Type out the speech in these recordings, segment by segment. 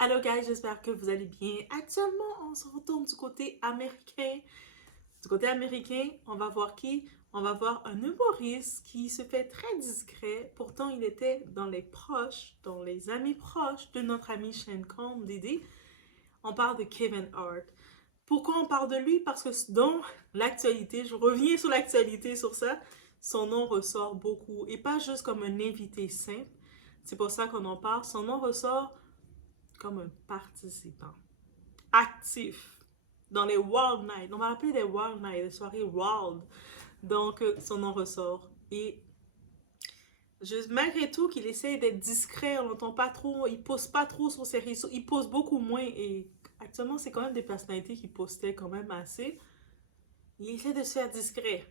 Hello guys, j'espère que vous allez bien. Actuellement, on se retourne du côté américain. Du côté américain, on va voir qui? On va voir un humoriste qui se fait très discret. Pourtant, il était dans les proches, dans les amis proches de notre ami Shane Combs, Didi. On parle de Kevin Hart. Pourquoi on parle de lui? Parce que dans l'actualité, je reviens sur l'actualité sur ça, son nom ressort beaucoup. Et pas juste comme un invité simple. C'est pour ça qu'on en parle. Son nom ressort comme un participant actif dans les Wild Nights. On va l'appeler des Wild Nights, des soirées Wild. Donc, son nom ressort. Et malgré tout qu'il essaie d'être discret, on n'entend pas trop, il pose pas trop sur ses réseaux, il pose beaucoup moins. Et actuellement, c'est quand même des personnalités qui postaient quand même assez. Il essaie de se faire discret.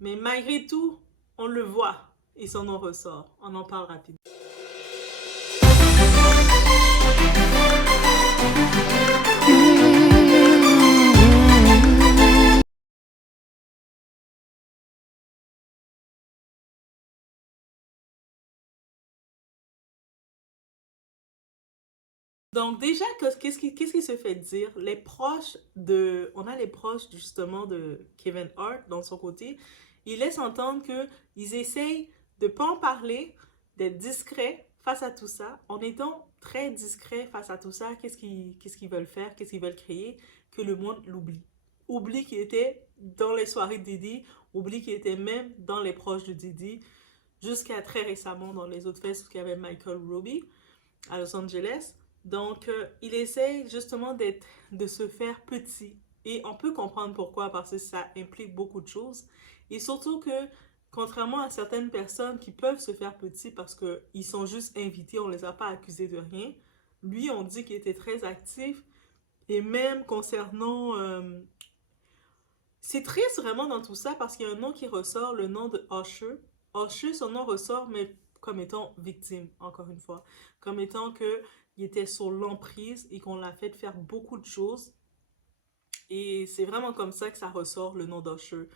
Mais malgré tout, on le voit. Et son nom ressort. On en parle rapidement. Donc déjà, qu'est-ce qui se fait dire? Les proches de... On a les proches justement de Kevin Hart dans son côté. Ils laissent entendre qu'ils essayent de ne pas en parler, d'être discrets face à tout ça. En étant très discrets face à tout ça, qu'est-ce qu'ils veulent faire? Qu'est-ce qu'ils veulent créer? Que le monde l'oublie. Oublie qu'il était dans les soirées de Didi, oublie qu'il était même dans les proches de Didi, jusqu'à très récemment dans les autres fêtes où il y avait Michael Robbie à Los Angeles. Donc, il essaye justement de se faire petit. Et on peut comprendre pourquoi, parce que ça implique beaucoup de choses. Et surtout que, contrairement à certaines personnes qui peuvent se faire petits parce qu'ils sont juste invités, on ne les a pas accusés de rien, lui, on dit qu'il était très actif. Et même concernant... c'est triste vraiment dans tout ça parce qu'il y a un nom qui ressort, le nom de Usher. Usher, son nom ressort, mais comme étant victime, encore une fois. Comme étant que il était sur l'emprise et qu'on l'a fait faire beaucoup de choses. Et c'est vraiment comme ça que ça ressort, le nom d'Usher.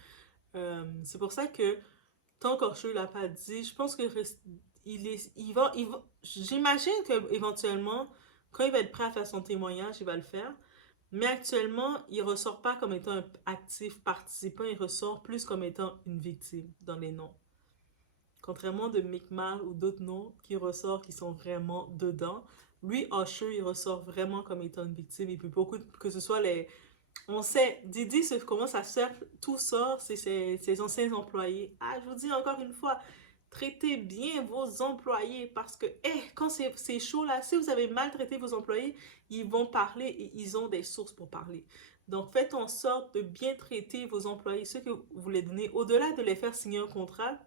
C'est pour ça que tant qu'Usher l'a pas dit, je pense que j'imagine que éventuellement, quand il va être prêt à faire son témoignage, il va le faire. Mais actuellement, il ressort pas comme étant un actif participant, il ressort plus comme étant une victime dans les noms. Contrairement de Mick Mal ou d'autres noms qui ressortent, qui sont vraiment dedans, lui, Usher, il ressort vraiment comme étant une victime. Et puis beaucoup, que ce soit les... On sait, Didi commence à se faire tout ça, c'est ses anciens employés. Ah, je vous dis encore une fois, traitez bien vos employés parce que quand c'est chaud là, si vous avez maltraité vos employés, ils vont parler et ils ont des sources pour parler. Donc faites en sorte de bien traiter vos employés, ceux que vous les donnez, au-delà de les faire signer un contrat,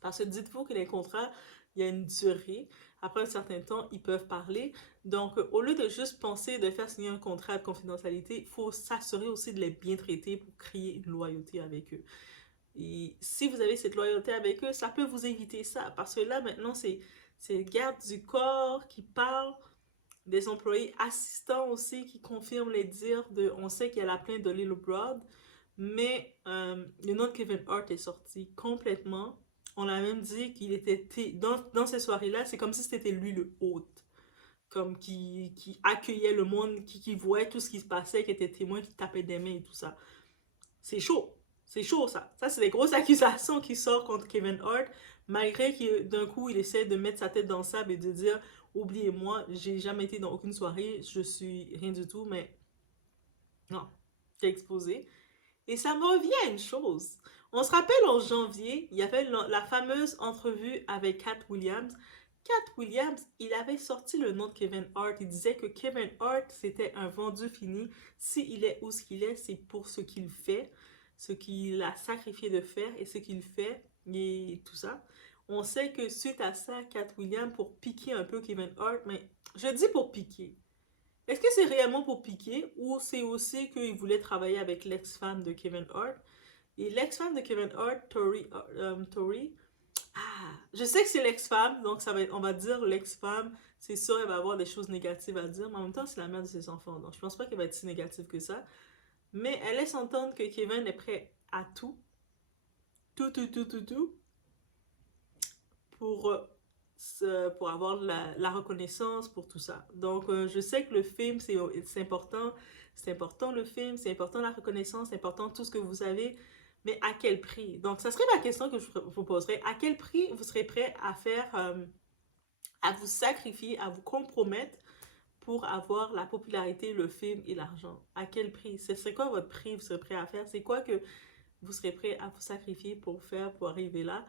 parce que dites-vous que les contrats, il y a une durée. Après un certain temps, ils peuvent parler. Donc, au lieu de juste penser de faire signer un contrat de confidentialité, il faut s'assurer aussi de les bien traiter pour créer une loyauté avec eux. Et si vous avez cette loyauté avec eux, ça peut vous éviter ça. Parce que là, maintenant, c'est le garde du corps qui parle, des employés assistants aussi qui confirment les dires de... On sait qu'il y a la plainte de Lil Broad, mais le nom de Kevin Hart est sorti complètement. On a même dit qu'il était... Dans ces soirées-là, c'est comme si c'était lui le hôte. Comme qui accueillait le monde, qui voyait tout ce qui se passait, qui était témoin, qui tapait des mains et tout ça. C'est chaud. C'est chaud, ça. Ça, c'est des grosses accusations qui sortent contre Kevin Hart, malgré que d'un coup, il essaie de mettre sa tête dans le sable et de dire oubliez-moi, j'ai jamais été dans aucune soirée, je suis rien du tout, mais non, j'ai exposé. Et ça me revient à une chose. On se rappelle en janvier, il y avait la fameuse entrevue avec Cat Williams. Cat Williams, il avait sorti le nom de Kevin Hart. Il disait que Kevin Hart, c'était un vendu fini. S'il est où ce qu'il est, c'est pour ce qu'il fait, ce qu'il a sacrifié de faire et ce qu'il fait et tout ça. On sait que suite à ça, Cat Williams, pour piquer un peu Kevin Hart, mais je dis pour piquer. Est-ce que c'est réellement pour piquer ou c'est aussi qu'il voulait travailler avec l'ex-femme de Kevin Hart? Et l'ex-femme de Kevin Hart, Tori, je sais que c'est l'ex-femme, donc on va dire l'ex-femme, c'est sûr, elle va avoir des choses négatives à dire, mais en même temps, c'est la mère de ses enfants, donc je pense pas qu'elle va être si négative que ça. Mais elle laisse entendre que Kevin est prêt à tout, tout, tout, tout, tout, tout, pour pour avoir la reconnaissance pour tout ça. Donc, je sais que le film, c'est important. C'est important le film, c'est important la reconnaissance, c'est important tout ce que vous avez. Mais à quel prix? Donc, ça serait la question que je vous poserais. À quel prix vous serez prêt à faire, à vous sacrifier, à vous compromettre pour avoir la popularité, le film et l'argent? À quel prix? Ce serait quoi votre prix vous serez prêt à faire? C'est quoi que vous serez prêt à vous sacrifier pour faire, pour arriver là?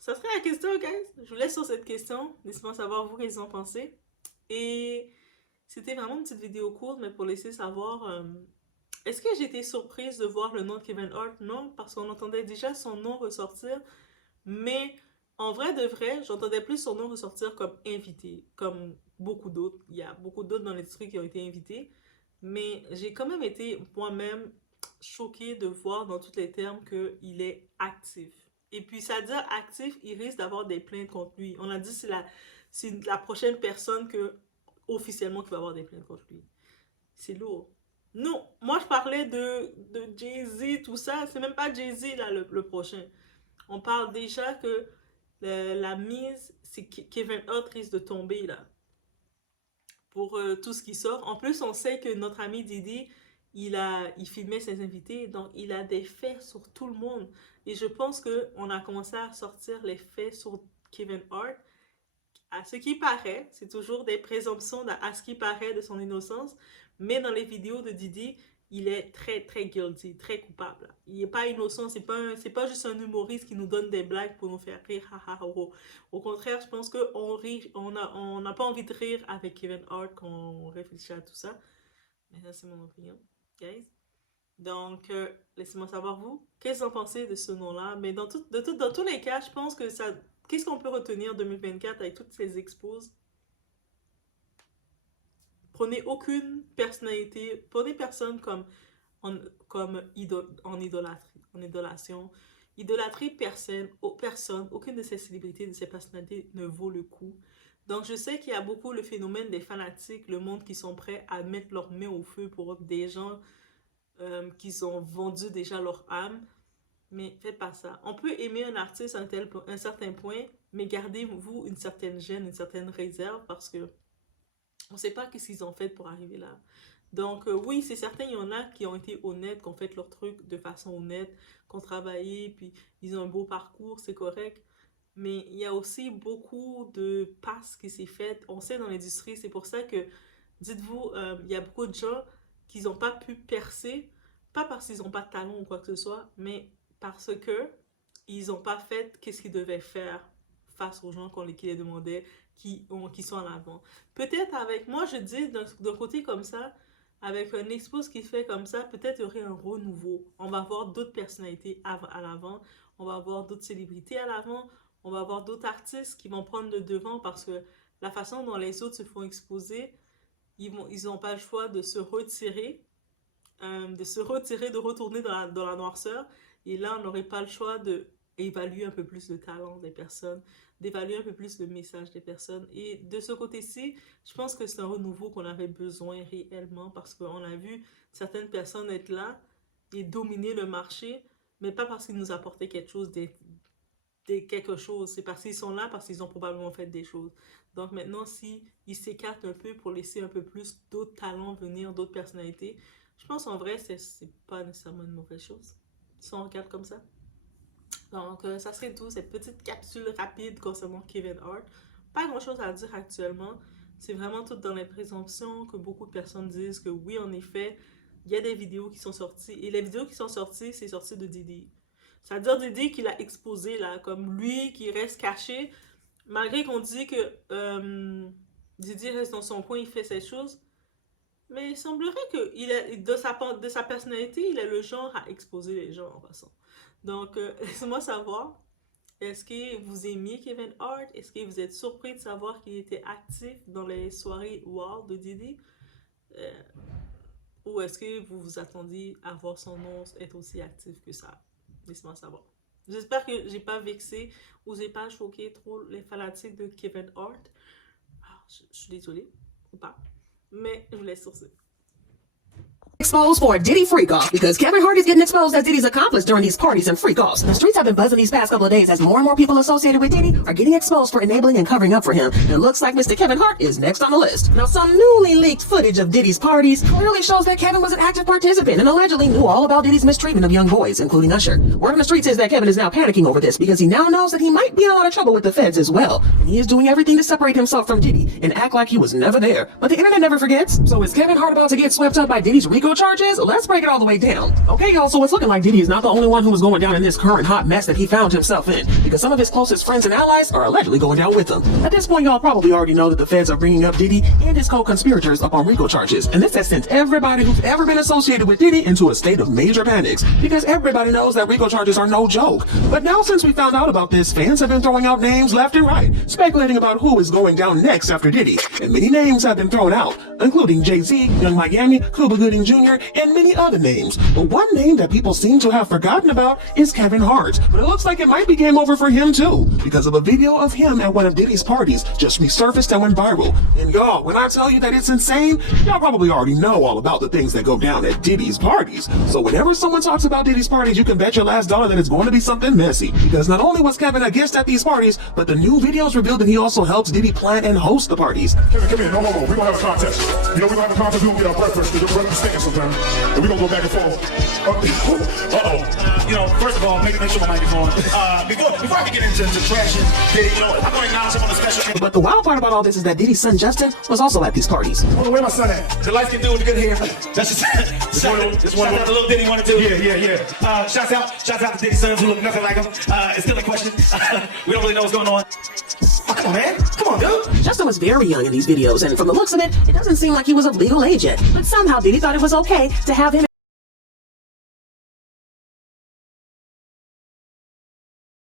Ça serait la question, guys. Je vous laisse sur cette question. Laissez-moi savoir vous qu'est-ce que vous en pensez. Et c'était vraiment une petite vidéo courte, mais pour laisser savoir, est-ce que j'ai été surprise de voir le nom de Kevin Hart? Non, parce qu'on entendait déjà son nom ressortir, mais en vrai de vrai, j'entendais plus son nom ressortir comme invité, comme beaucoup d'autres. Il y a beaucoup d'autres dans l'industrie qui ont été invités, mais j'ai quand même été moi-même choquée de voir dans tous les termes qu'il est actif. Et puis, ça veut dire actif, il risque d'avoir des plaintes contre lui. On a dit c'est la prochaine personne que officiellement qui va avoir des plaintes contre lui. C'est lourd. Non, moi je parlais de Jay-Z, tout ça. C'est même pas Jay-Z là le prochain. On parle déjà que la mise, c'est que Kevin Hart risque de tomber là pour tout ce qui sort. En plus, on sait que notre ami Didi, il filmait ses invités, donc il a des faits sur tout le monde. Et je pense qu'on a commencé à sortir les faits sur Kevin Hart. À ce qui paraît, c'est toujours des présomptions à ce qui paraît de son innocence, mais dans les vidéos de Didi, il est très très guilty, très coupable. Il n'est pas innocent, c'est pas juste un humoriste qui nous donne des blagues pour nous faire rire. Au contraire, je pense qu'on rit, on n'a pas envie de rire avec Kevin Hart quand on réfléchit à tout ça. Mais ça, c'est mon opinion, guys. Donc, laissez-moi savoir vous, qu'est-ce que vous en pensez de ce nom-là. Mais dans tous les cas, je pense que ça... Qu'est-ce qu'on peut retenir 2024 avec toutes ces expos? Prenez aucune personnalité, prenez personne en idolâtrie, idolâtrer personne, aucune de ces célébrités, de ces personnalités ne vaut le coup. Donc je sais qu'il y a beaucoup le phénomène des fanatiques, le monde qui sont prêts à mettre leurs mains au feu pour des gens qui ont vendu déjà leur âme. Mais faites pas ça. On peut aimer un artiste à un certain point, mais gardez-vous une certaine gêne, une certaine réserve parce que on ne sait pas qu'est-ce qu'ils ont fait pour arriver là. Donc oui, c'est certain, il y en a qui ont été honnêtes, qui ont fait leur truc de façon honnête, qui ont travaillé, puis ils ont un beau parcours, c'est correct. Mais il y a aussi beaucoup de passes qui s'est faites. On sait dans l'industrie, c'est pour ça que, dites-vous, il y a beaucoup de gens qui n'ont pas pu percer, pas parce qu'ils n'ont pas de talent ou quoi que ce soit, mais parce que ils n'ont pas fait qu'est-ce qu'ils devaient faire face aux gens qui les demandaient, qui sont en avant. Peut-être avec, moi je dis d'un côté comme ça, avec un expose qui fait comme ça, peut-être il y aurait un renouveau. On va voir d'autres personnalités à l'avant, on va voir d'autres célébrités à l'avant, on va voir d'autres artistes qui vont prendre le devant parce que la façon dont les autres se font exposer, ils n'ont pas le choix de retourner dans la noirceur. Et là, on n'aurait pas le choix d'évaluer un peu plus le talent des personnes, d'évaluer un peu plus le message des personnes. Et de ce côté-ci, je pense que c'est un renouveau qu'on avait besoin réellement parce qu'on a vu certaines personnes être là et dominer le marché, mais pas parce qu'ils nous apportaient quelque chose. C'est parce qu'ils sont là, parce qu'ils ont probablement fait des choses. Donc maintenant, si ils s'écartent un peu pour laisser un peu plus d'autres talents venir, d'autres personnalités, je pense en vrai, c'est pas nécessairement une mauvaise chose. Si on regarde comme ça. Donc, ça serait tout, cette petite capsule rapide concernant Kevin Hart. Pas grand chose à dire actuellement. C'est vraiment tout dans les présomptions que beaucoup de personnes disent que oui, en effet, il y a des vidéos qui sont sorties. Et les vidéos qui sont sorties, c'est sorti de Didi. C'est-à-dire Didi qui l'a exposé, là, comme lui qui reste caché. Malgré qu'on dit que Didi reste dans son coin, il fait ses choses. Mais il semblerait que de sa personnalité, il est le genre à exposer les gens en passant. Donc, laissez-moi savoir, est-ce que vous aimiez Kevin Hart? Est-ce que vous êtes surpris de savoir qu'il était actif dans les soirées Wow de Didi? Ou est-ce que vous vous attendiez à voir son nom être aussi actif que ça? Laissez-moi savoir. J'espère que j'ai pas vexé ou j'ai pas choqué trop les fanatiques de Kevin Hart. Je suis désolée, ou pas. Mais je vous laisse sur ce. exposed for a Diddy freak-off because Kevin Hart is getting exposed as Diddy's accomplice during these parties and freak-offs. The streets have been buzzing these past couple of days as more and more people associated with Diddy are getting exposed for enabling and covering up for him. And it looks like Mr. Kevin Hart is next on the list. Now, some newly leaked footage of Diddy's parties clearly shows that Kevin was an active participant and allegedly knew all about Diddy's mistreatment of young boys, including Usher. Word on the streets is that Kevin is now panicking over this because he now knows that he might be in a lot of trouble with the feds as well. And he is doing everything to separate himself from Diddy and act like he was never there. But the internet never forgets. So is Kevin Hart about to get swept up by Diddy's RICO charges? Let's break it all the way down. Okay, y'all, so it's looking like Diddy is not the only one who is going down in this current hot mess that he found himself in, because some of his closest friends and allies are allegedly going down with him. At this point, y'all probably already know that the feds are bringing up Diddy and his co-conspirators up on RICO charges, and this has sent everybody who's ever been associated with Diddy into a state of major panics, because everybody knows that RICO charges are no joke. But now, since we found out about this, fans have been throwing out names left and right, speculating about who is going down next after Diddy, and many names have been thrown out, including Jay-Z, Young Miami, Cuba Gooding Jr., and many other names. But one name that people seem to have forgotten about is Kevin Hart. But it looks like it might be game over for him too, because of a video of him at one of Diddy's parties just resurfaced and went viral. And y'all, when I tell you that it's insane, y'all probably already know all about the things that go down at Diddy's parties. So whenever someone talks about Diddy's parties, you can bet your last dollar that it's going to be something messy. Because not only was Kevin a guest at these parties, but the new videos revealed that he also helps Diddy plan and host the parties. Kevin, come here. No. We're going to have a contest. You know, we're going to have a contest. We're going to get our breakfast because your breakfast stinking sometimes. And we're going to go back and forth. You know, first of all, make sure my mic is on. Before I get into trashing Diddy, you know, I'm going to acknowledge him on a special. But the wild part about all this is that Diddy's son Justin was also at these parties. Oh, where my son at? The light-skinned dude with the good hair. That's just shout out to little Diddy 1 and 2. Yeah. Shouts out to Diddy's sons who look nothing like him. It's still a question. We don't really know what's going on. Oh, come on, man. Come on, dude. Justin was very young in these videos, and from the looks of it, it doesn't seem like he was of legal age yet. But somehow Diddy thought it was okay to have him